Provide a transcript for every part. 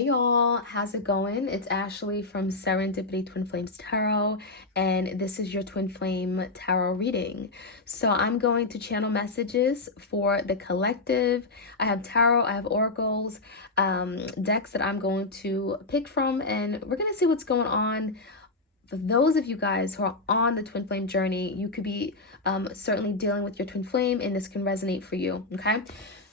Hey y'all, how's it going? It's Ashley from Serendipity Twinflames Tarot, and this is your Twin Flame Tarot reading. So I'm going to channel messages for the collective. I have tarot, I have oracles, decks that I'm going to pick from, and we're going to see what's going on. For those of you guys who are on the twin flame journey, you could be certainly dealing with your twin flame, and this can resonate for you, okay?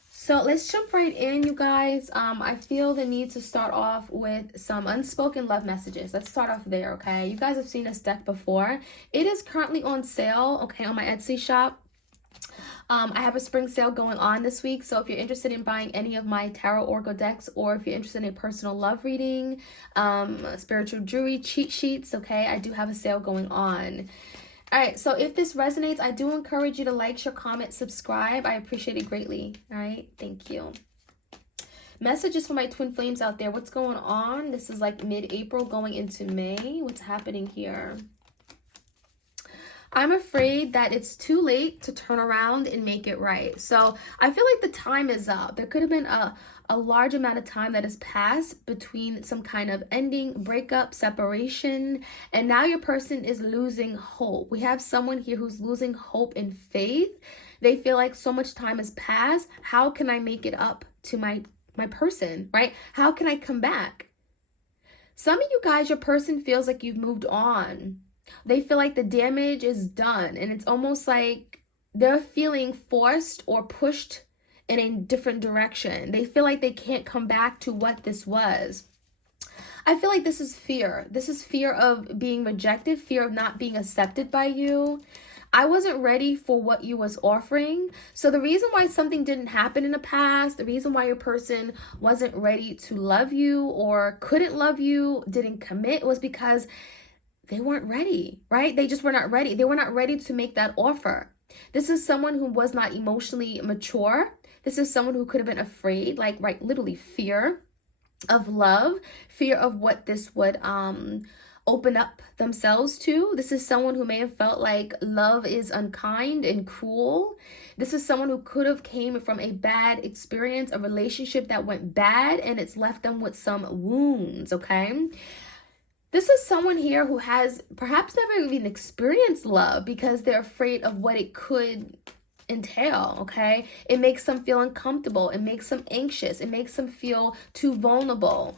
So let's jump right in, you guys. I feel the need to start off with some unspoken love messages. Let's start off there, okay? You guys have seen this deck before. It is currently on sale, okay, on my Etsy shop. I have a spring sale going on this week, so if you're interested in buying any of my tarot oracle decks, or if you're interested in a personal love reading, spiritual jewelry, cheat sheets, okay, I do have a sale going on. All right, so if this resonates, I do encourage you to like, share, comment, subscribe. I appreciate it greatly. All right, thank you. Messages for my twin flames out there. What's going on? This is like mid-April going into May. What's happening here? I'm afraid that it's too late to turn around and make it right. So I feel like the time is up. There could have been a large amount of time that has passed between some kind of ending, breakup, separation, and now your person is losing hope. We have someone here who's losing hope and faith. They feel like so much time has passed. How can I make it up to my person, right? How can I come back? Some of you guys, your person feels like you've moved on. They feel like the damage is done, and it's almost like they're feeling forced or pushed in a different direction. They feel like they can't come back to what this was. I feel like this is fear. This is fear of being rejected, fear of not being accepted by you. I wasn't ready for what you was offering. So the reason why something didn't happen in the past, the reason why your person wasn't ready to love you or couldn't love you, didn't commit, was because they weren't ready, right? They just were not ready. They were not ready to make that offer. This is someone who was not emotionally mature. This is someone who could have been afraid, like, right, literally fear of love, fear of what this would open up themselves to. This is someone who may have felt like love is unkind and cruel. This is someone who could have came from a bad experience, a relationship that went bad, and it's left them with some wounds, okay? This is someone here who has perhaps never even experienced love because they're afraid of what it could entail, okay? It makes them feel uncomfortable. It makes them anxious. It makes them feel too vulnerable.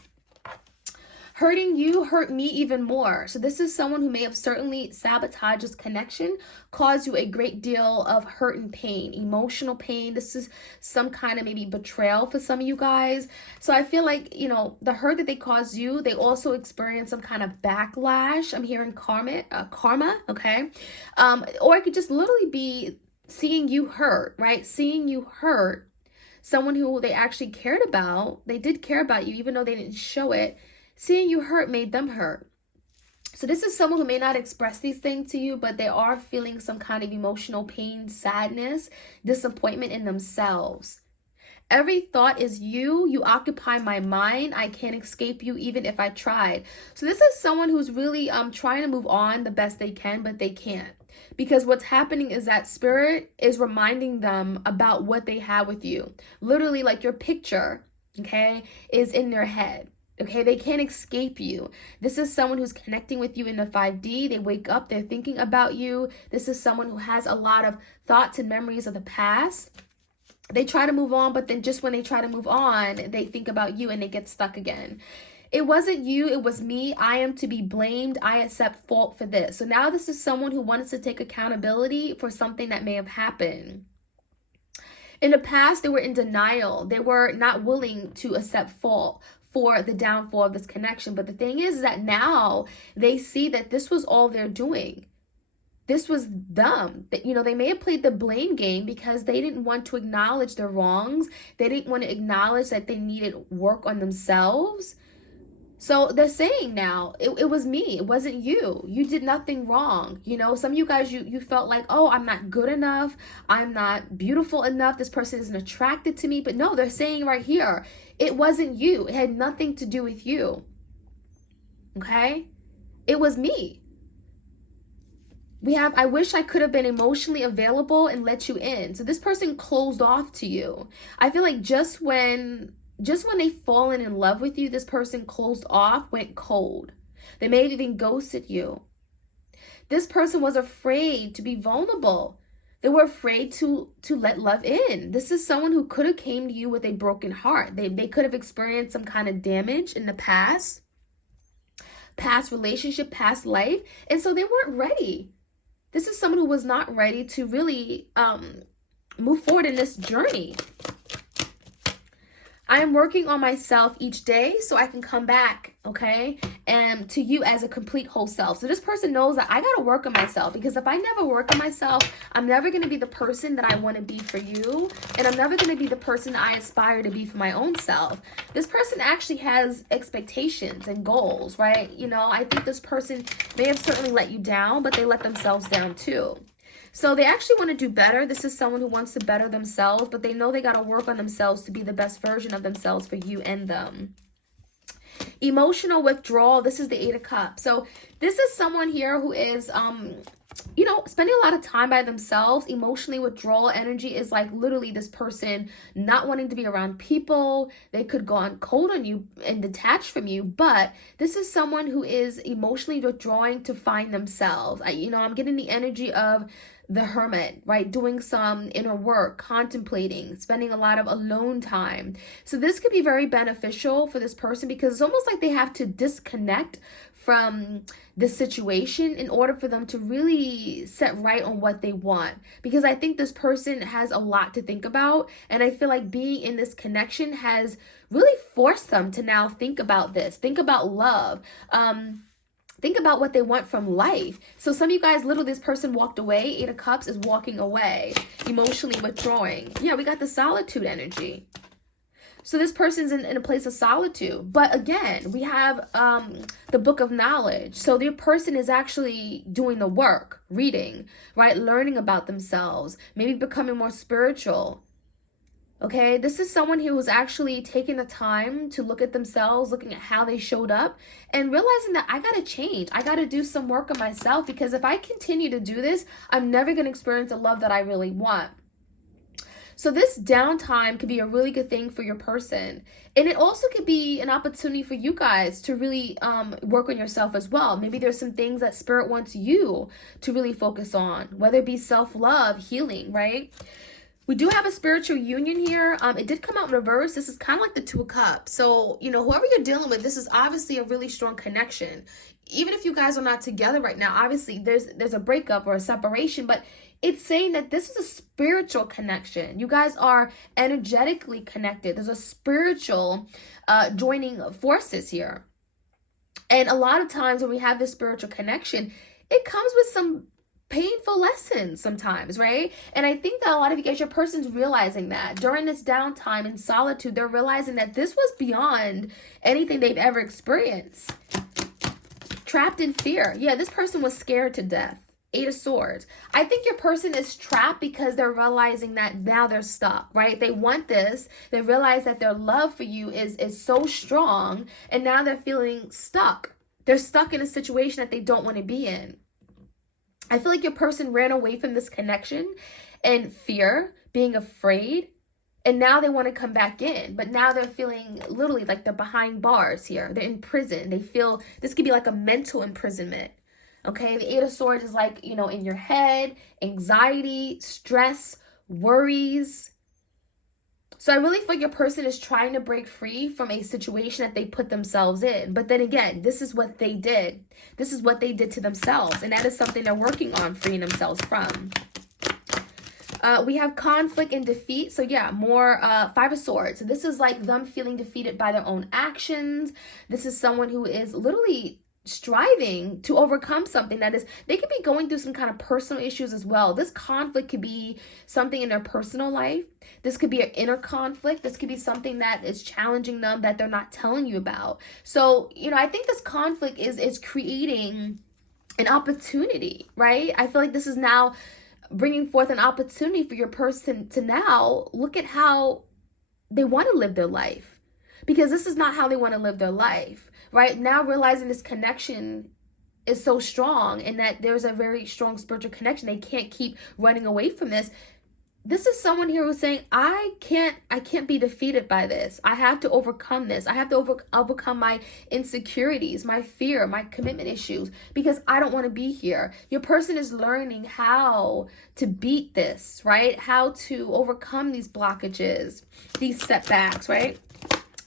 Hurting you hurt me even more. So this is someone who may have certainly sabotaged this connection, caused you a great deal of hurt and pain, emotional pain. This is some kind of maybe betrayal for some of you guys. So I feel like, you know, the hurt that they caused you, they also experience some kind of backlash. I'm hearing karma, okay? Or it could just literally be seeing you hurt, right? Seeing you hurt someone who they actually cared about. They did care about you, even though they didn't show it. Seeing you hurt made them hurt. So this is someone who may not express these things to you, but they are feeling some kind of emotional pain, sadness, disappointment in themselves. Every thought is you. You occupy my mind. I can't escape you even if I tried. So this is someone who's really trying to move on the best they can, but they can't. Because what's happening is that spirit is reminding them about what they have with you. Literally, like your picture, okay, is in their head. Okay, they can't escape you. This is someone who's connecting with you in the 5D. They wake up, they're thinking about you. This is someone who has a lot of thoughts and memories of the past. They try to move on, but then just when they try to move on, they think about you and they get stuck again. It wasn't you, it was me. I am to be blamed. I accept fault for this. So now this is someone who wants to take accountability for something that may have happened. In the past, they were in denial. They were not willing to accept fault for the downfall of this connection. But the thing is that now they see that this was all they're doing. This was them. That, you know, they may have played the blame game because they didn't want to acknowledge their wrongs. They didn't want to acknowledge that they needed work on themselves. So they're saying now, it was me. It wasn't you. You did nothing wrong. You know, some of you guys, you felt like, oh, I'm not good enough. I'm not beautiful enough. This person isn't attracted to me. But no, they're saying right here, it wasn't you. It had nothing to do with you. Okay? It was me. We have, I wish I could have been emotionally available and let you in. So this person closed off to you. I feel like just when just when they've fallen in love with you, this person closed off, went cold. They may have even ghosted you. This person was afraid to be vulnerable. They were afraid to let love in. This is someone who could have came to you with a broken heart. They could have experienced some kind of damage in the past relationship, past life, and so they weren't ready. This is someone who was not ready to really move forward in this journey. I am working on myself each day so I can come back, okay, and to you as a complete whole self. So this person knows that I got to work on myself, because if I never work on myself, I'm never going to be the person that I want to be for you, and I'm never going to be the person I aspire to be for my own self. This person actually has expectations and goals, right? You know, I think this person may have certainly let you down, but they let themselves down too. So they actually want to do better. This is someone who wants to better themselves, but they know they got to work on themselves to be the best version of themselves for you and them. Emotional withdrawal. This is the 8 of Cups. So this is someone here who is, you know, spending a lot of time by themselves. Emotionally withdrawal energy is like literally this person not wanting to be around people. They could go on cold on you and detach from you, but this is someone who is emotionally withdrawing to find themselves. I'm getting the energy of the hermit, right? Doing some inner work, contemplating, spending a lot of alone time. So this could be very beneficial for this person, because it's almost like they have to disconnect from the situation in order for them to really set right on what they want. Because I think this person has a lot to think about, and I feel like being in this connection has really forced them to now think about this, think about love, think about what they want from life. So some of you guys, literally this person walked away. 8 of Cups is walking away, emotionally withdrawing. Yeah, we got the solitude energy. So this person's in a place of solitude. But again, we have the book of knowledge. So the person is actually doing the work, reading, right? Learning about themselves, maybe becoming more spiritual. Okay, this is someone who was actually taking the time to look at themselves, looking at how they showed up, and realizing that I got to change. I got to do some work on myself, because if I continue to do this, I'm never going to experience the love that I really want. So this downtime could be a really good thing for your person. And it also could be an opportunity for you guys to really work on yourself as well. Maybe there's some things that Spirit wants you to really focus on, whether it be self-love, healing, right? We do have a spiritual union here. It did come out in reverse. This is kind of like the 2 of Cups. So, whoever you're dealing with, this is obviously a really strong connection. Even if you guys are not together right now, obviously there's a breakup or a separation, but it's saying that this is a spiritual connection. You guys are energetically connected. There's a spiritual joining forces here. And a lot of times when we have this spiritual connection, it comes with some painful lessons sometimes, right? And I think that a lot of you guys, your person's realizing that during this downtime in solitude, they're realizing that this was beyond anything they've ever experienced. Trapped in fear. Yeah, this person was scared to death. 8 of Swords. I think your person is trapped because they're realizing that now they're stuck, right? They want this. They realize that their love for you is so strong, and now they're feeling stuck. They're stuck in a situation that they don't want to be in. I feel like your person ran away from this connection and fear, being afraid, and now they want to come back in. But now they're feeling literally like they're behind bars here. They're in prison. They feel this could be like a mental imprisonment. Okay, the 8 of Swords is like, in your head, anxiety, stress, worries. So I really feel like your person is trying to break free from a situation that they put themselves in. But then again, this is what they did. This is what they did to themselves. And that is something they're working on freeing themselves from. We have conflict and defeat. So yeah, more 5 of Swords. So this is like them feeling defeated by their own actions. This is someone who is literally striving to overcome something that is, they could be going through some kind of personal issues as well. This conflict could be something in their personal life. This could be an inner conflict. This could be something that is challenging them that they're not telling you about. So, I think this conflict is creating an opportunity, right? I feel like this is now bringing forth an opportunity for your person to now look at how they want to live their life, because this is not how they want to live their life. Right now, realizing this connection is so strong and that there's a very strong spiritual connection. They can't keep running away from this. this is someone here who's saying, I can't be defeated by this. I have to overcome this. I have to overcome my insecurities, my fear, my commitment issues, because I don't want to be here. Your person is learning how to beat this, right? How to overcome these blockages, these setbacks, right?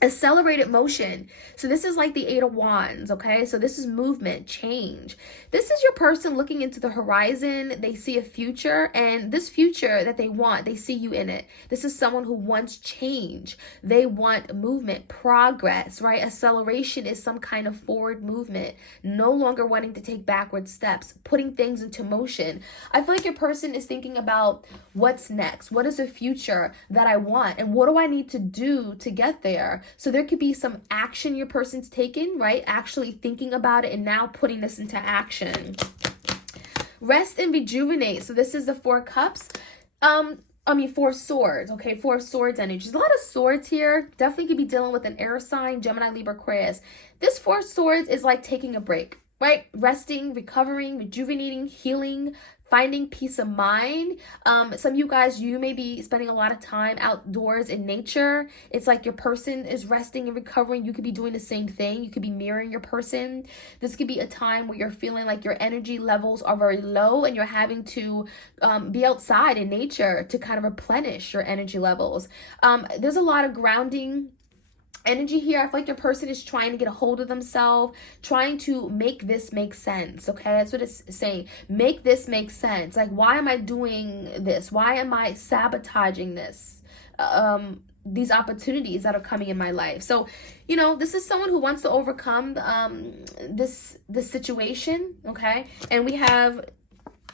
Accelerated motion. So this is like the Eight of Wands, okay? So this is movement, change. This is your person looking into the horizon. They see a future, and this future that they want, they see you in it. This is someone who wants change. They want movement, progress, right? Acceleration is some kind of forward movement, no longer wanting to take backward steps, putting things into motion. I feel like your person is thinking about what's next. What is the future that I want? And what do I need to do to get there? So there could be some action your person's taken, right? Actually thinking about it and now putting this into action. Rest and rejuvenate. So this is the Four Cups. Four Swords, okay? Four Swords energy. There's a lot of swords here. Definitely could be dealing with an air sign, Gemini, Libra, Aquarius. This Four Swords is like taking a break, right? Resting, recovering, rejuvenating, healing, finding peace of mind. Some of you guys, you may be spending a lot of time outdoors in nature. It's like your person is resting and recovering. You could be doing the same thing. You could be mirroring your person. This could be a time where you're feeling like your energy levels are very low and you're having to be outside in nature to kind of replenish your energy levels. There's a lot of grounding energy here. I feel like your person is trying to get a hold of themselves, trying to make this make sense, okay? That's what it's saying. Make this make sense. Like, why am I doing this? Why am I sabotaging this? These opportunities that are coming in my life. So, you know, this is someone who wants to overcome this situation, okay? And we have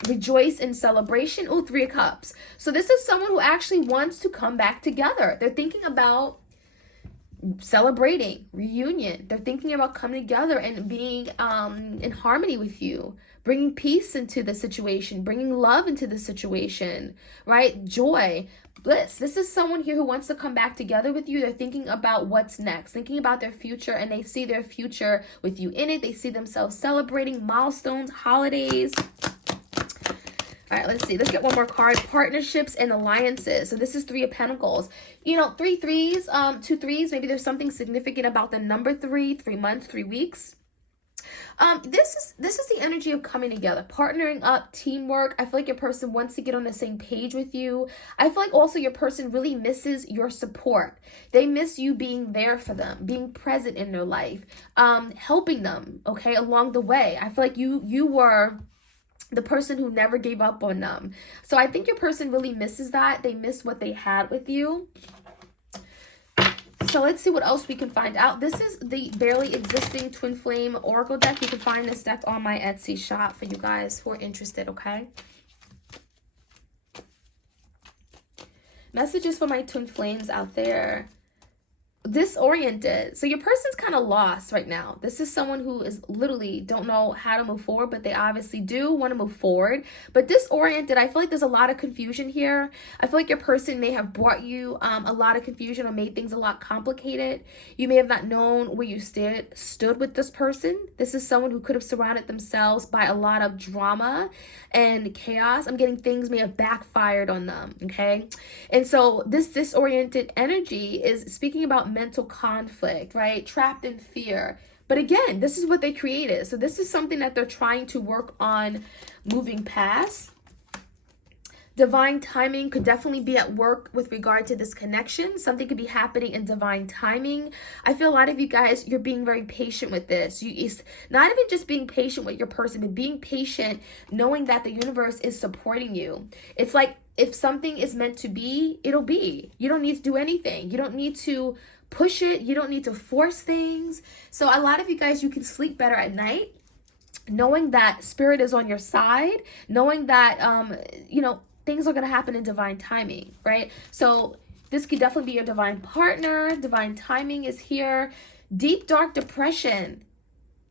rejoice in celebration. Oh, Three of Cups. So this is someone who actually wants to come back together. They're thinking about celebrating reunion. They're thinking about coming together and being in harmony with you, bringing peace into the situation, bringing love into the situation, right? Joy, bliss. This is someone here who wants to come back together with you. They're thinking about what's next, thinking about their future, and they see their future with you in it. They see themselves celebrating milestones, holidays. All right, let's see. Let's get one more card. Partnerships and alliances. So this is Three of Pentacles. You know, 3 threes, 2 threes. Maybe there's something significant about the number 3, 3 months, 3 weeks. This is the energy of coming together, partnering up, teamwork. I feel like your person wants to get on the same page with you. I feel like also your person really misses your support. They miss you being there for them, being present in their life, helping them, okay, along the way. I feel like you were the person who never gave up on them. So I think your person really misses that. They miss what they had with you. So let's see what else we can find out. This is the barely existing Twin Flame Oracle deck. You can find this deck on my Etsy shop for you guys who are interested, okay? Messages for my Twin Flames out there. Disoriented. So your person's kind of lost right now. This is someone who is literally don't know how to move forward, but they obviously do want to move forward. But disoriented, I feel like there's a lot of confusion here. I feel like your person may have brought you a lot of confusion or made things a lot complicated. You may have not known where you stood with this person. This is someone who could have surrounded themselves by a lot of drama and chaos. I'm getting things may have backfired on them, okay? And so this disoriented energy is speaking about mental conflict, right? Trapped in fear. But again, this is what they created. So this is something that they're trying to work on moving past. Divine timing could definitely be at work with regard to this connection. Something could be happening in divine timing. I feel a lot of you guys, you're being very patient with this. It's not even just being patient with your person, but being patient knowing that the universe is supporting you. It's like if something is meant to be, it'll be. You don't need to do anything. You don't need to push it. You don't need to force things. So a lot of you guys, you can sleep better at night knowing that spirit is on your side, knowing that, things are going to happen in divine timing, right? So this could definitely be your divine partner. Divine timing is here. Deep, dark depression.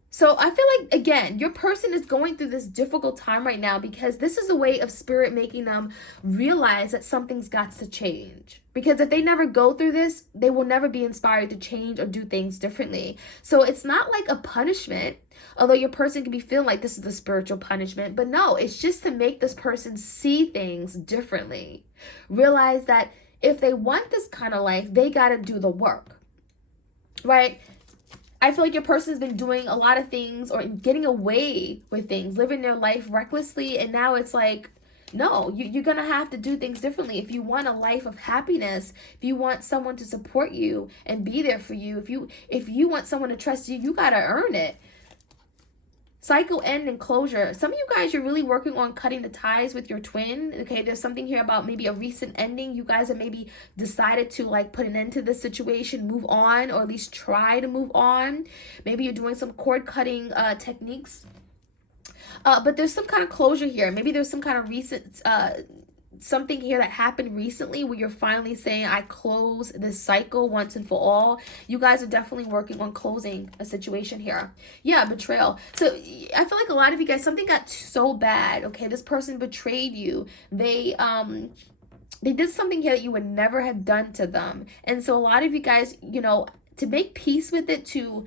So I feel like, again, your person is going through this difficult time right now because this is a way of spirit making them realize that something's got to change. Because if they never go through this, they will never be inspired to change or do things differently. So it's not like a punishment, although your person can be feeling like this is a spiritual punishment. But no, it's just to make this person see things differently. Realize that if they want this kind of life, they got to do the work, right? I feel like your person has been doing a lot of things or getting away with things, living their life recklessly. And now it's like, no, you're going to have to do things differently. If you want a life of happiness, if you want someone to support you and be there for you, if you want someone to trust you, you got to earn it. Cycle end and closure. Some of you guys, you're really working on cutting the ties with your twin. Okay, there's something here about maybe a recent ending. You guys have maybe decided to like put an end to this situation, move on, or at least try to move on. Maybe you're doing some cord cutting techniques. But there's some kind of closure here. Maybe there's some kind of recent something here that happened recently where you're finally saying, I close this cycle once and for all. You guys are definitely working on closing a situation here. Yeah, betrayal. So I feel like a lot of you guys, something got so bad. Okay, this person betrayed you. They did something here that you would never have done to them. And so a lot of you guys, you know, to make peace with it, to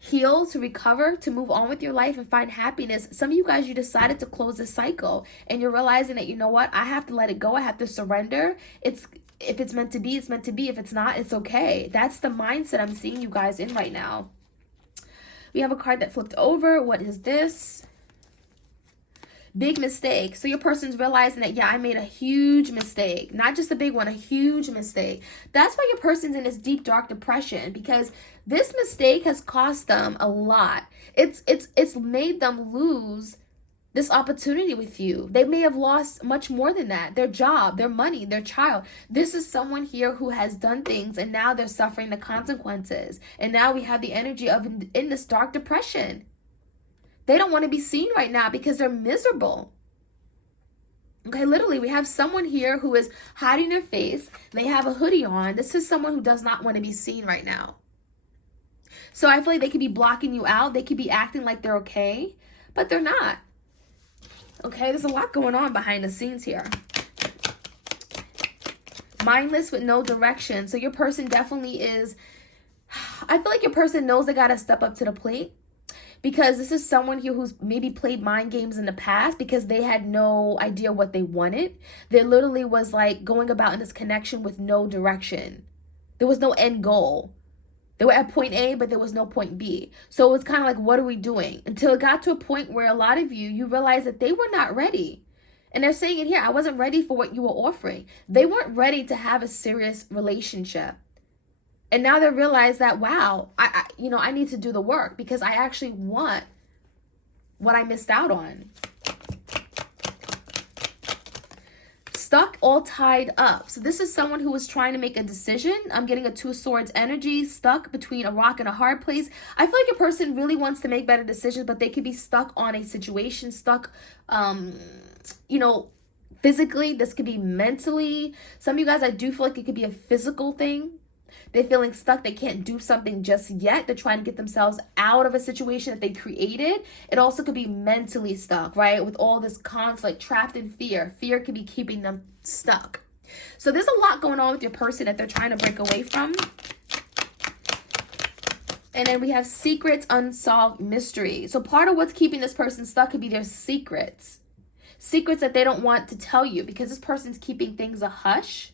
heal, to recover, to move on with your life and find happiness. Some of you guys, you decided to close this cycle and you're realizing that, you know what, I have to let it go. I have to surrender. If it's meant to be, it's meant to be. If it's not, it's okay. That's the mindset I'm seeing you guys in right now. We have a card that flipped over. What is this? Big mistake. So your person's realizing that, yeah, I made a huge mistake. Not just a big one, a huge mistake. That's why your person's in this deep, dark depression, because this mistake has cost them a lot. It's made them lose this opportunity with you. They may have lost much more than that. Their job, their money, their child. This is someone here who has done things and now they're suffering the consequences. And now we have the energy of in this dark depression. They don't want to be seen right now because they're miserable. Okay, literally, we have someone here who is hiding their face. They have a hoodie on. This is someone who does not want to be seen right now. So I feel like they could be blocking you out. They could be acting like they're okay, but they're not. Okay, there's a lot going on behind the scenes here. Mindless with no direction. So your person definitely is, I feel like your person knows they got to step up to the plate. Because this is someone here who's maybe played mind games in the past because they had no idea what they wanted. There literally was like going about in this connection with no direction. There was no end goal. They were at point A, but there was no point B. So it was kind of like, what are we doing? Until it got to a point where a lot of you realize that they were not ready. And they're saying it here, I wasn't ready for what you were offering. They weren't ready to have a serious relationship. And now they realize that, wow, I need to do the work because I actually want what I missed out on. Stuck, all tied up. So this is someone who was trying to make a decision. I'm getting a Two of Swords energy, stuck between a rock and a hard place. I feel like a person really wants to make better decisions, but they could be stuck on a situation, stuck, physically. This could be mentally. Some of you guys, I do feel like it could be a physical thing. They're feeling stuck. They can't do something just yet. They're trying to get themselves out of a situation that they created. It also could be mentally stuck, right? With all this conflict, trapped in fear. Fear could be keeping them stuck. So there's a lot going on with your person that they're trying to break away from. And then we have secrets, unsolved mystery. So part of what's keeping this person stuck could be their secrets. Secrets that they don't want to tell you because this person's keeping things a hush.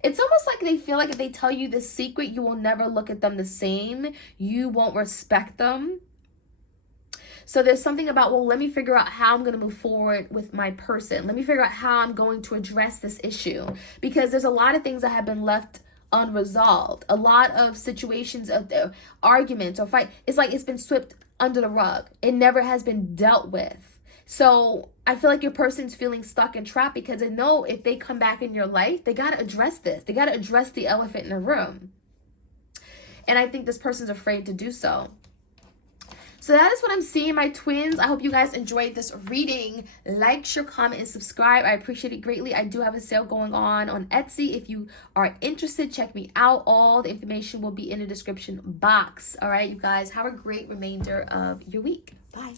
It's almost like they feel like if they tell you this secret, you will never look at them the same. You won't respect them. So there's something about, well, let me figure out how I'm going to move forward with my person. Let me figure out how I'm going to address this issue. Because there's a lot of things that have been left unresolved. A lot of situations of arguments or fight. It's like it's been swept under the rug. It never has been dealt with. So I feel like your person's feeling stuck and trapped because they know if they come back in your life, they got to address this. They got to address the elephant in the room. And I think this person's afraid to do so. So that is what I'm seeing, my twins. I hope you guys enjoyed this reading. Like, share, comment, and subscribe. I appreciate it greatly. I do have a sale going on Etsy. If you are interested, check me out. All the information will be in the description box. All right, you guys, have a great remainder of your week. Bye.